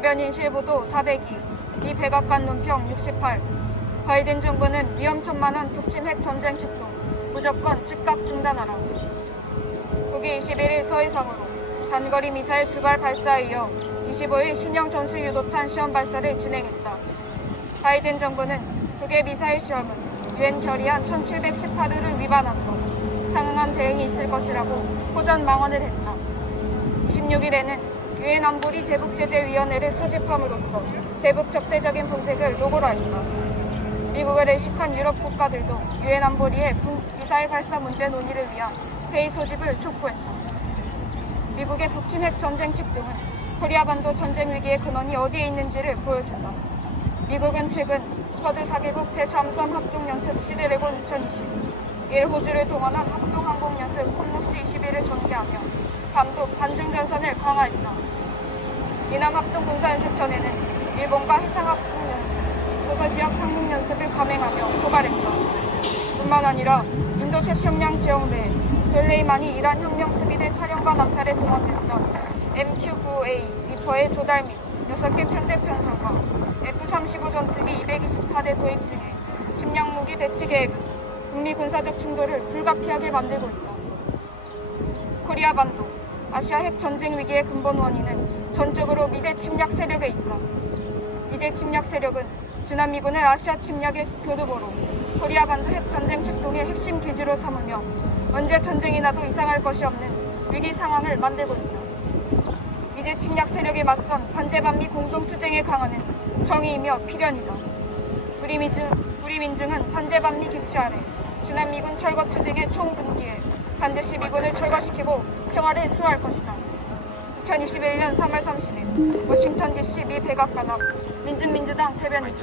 대변인 실보도 402, 미 백악관 논평 68. 바이든 정부는 위험천만한 북침 핵 전쟁 축소, 무조건 즉각 중단하라. 북이 21일 서해상으로 단거리 미사일 두 발 발사에 이어 25일 신형 전술 유도탄 시험 발사를 진행했다. 바이든 정부는 북의 미사일 시험은 유엔 결의안 1718호를 위반한 것, 상응한 대응이 있을 것이라고 호전 망언을 했다. 26일에는 유엔 안보리 대북제재위원회를 소집함으로써 대북 적대적인 분색을 노고로 했다. 미국을 의식한 유럽 국가들도 유엔 안보리의 북 미사일 발사 문제 논의를 위한 회의 소집을 촉구했다. 미국의 북침 핵 전쟁 측등은 코리아 반도 전쟁 위기의 근원이 어디에 있는지를 보여준다. 미국은 최근 쿼드 4개국 대잠수함 합동연습 시드래곤 2020, 일 호주를 동원한 합동항공연습 콤모스 21을 전개하며 반도 반중 전선을 강화했다. 이남 합동 군사연습 전에는 일본과 해상합동연습, 도서지역 상공연습을 감행하며 도발했다. 뿐만 아니라 인도 태평양 지역 내에 솔레이만이 이란 혁명 수비대 사령관 암살에 동원됐던 MQ-9A 리퍼의 조달 및 6개 편대 편성과 F-35 전투기 224대 도입 등의 식량 무기 배치 계획은 북미 군사적 충돌을 불가피하게 만들고 있다. 코리아 반도 아시아 핵 전쟁 위기의 근본 원인은 전적으로 미제 침략 세력에 있다. 미제 침략 세력은 주남 미군을 아시아 침략의 교두보로 코리아 반도 핵 전쟁 책동의 핵심 기지로 삼으며 언제 전쟁이 나도 이상할 것이 없는 위기 상황을 만들고 있다. 미제 침략 세력에 맞선 반제반미 공동 투쟁의 강화는 정의이며 필연이다. 우리 민중, 우리 민중은 반제반미 기치 아래 주남 미군 철거 투쟁의 총분기에 반드시 미군을 철거시키고 평화를 수호할 것이다. 2021년 3월 30일 워싱턴 DC 미 백악관 앞 민중민주당 대변인